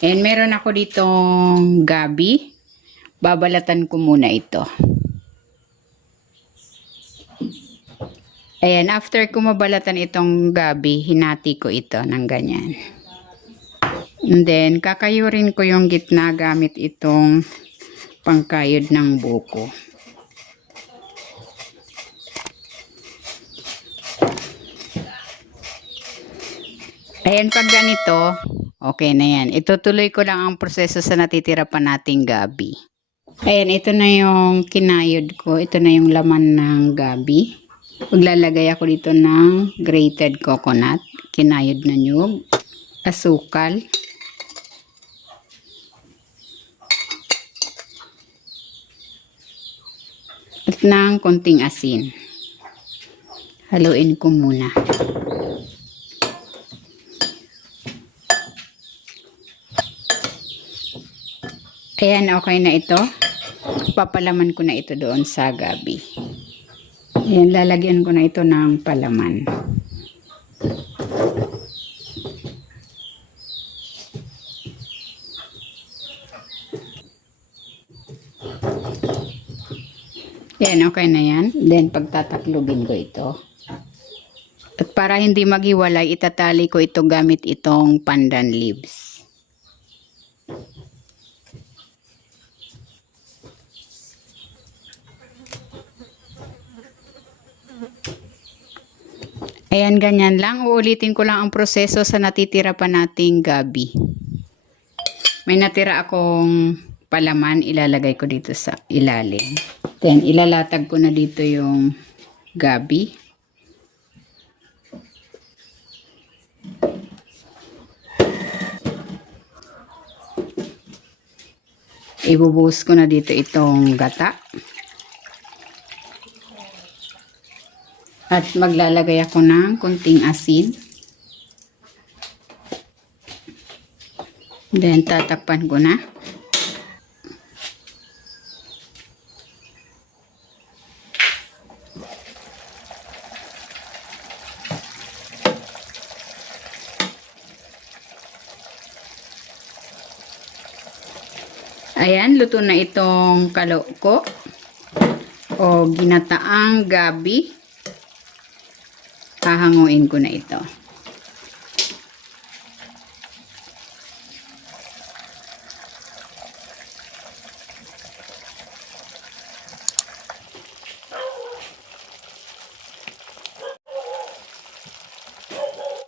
And meron ako ditong gabi. Babalatan ko muna ito. Ayan, after ko mabalatan itong gabi, hinati ko ito ng ganyan. And then, kakayurin ko yung gitna gamit itong pangkayod ng buko. Ayan, pag ganito, okay na yan. Itutuloy ko lang ang proseso sa natitira pa nating gabi. Ayan, ito na yung kinayod ko. Ito na yung laman ng gabi. Maglalagay ako dito ng grated coconut, kinayod na nyug, asukal, at ng konting asin. Haluin ko muna. Ayan, okay na ito. Papalaman ko na ito doon sa gabi. Ayan, lalagyan ko na ito ng palaman. Ayan, okay na yan. Then, pagtataklugin ko ito. At para hindi maghiwalay, itatali ko ito gamit itong pandan leaves. Ayan, ganyan lang. Uulitin ko lang ang proseso sa natitira pa nating gabi. May natira akong palaman, ilalagay ko dito sa ilalim. Then, ilalatag ko na dito yung gabi. Ibubuhos ko na dito itong gata. At maglalagay ako ng konting asin. Then, tatakpan ko na. Ayan, luto na itong kaloko o ginataang gabi. Hahanguin ko na ito.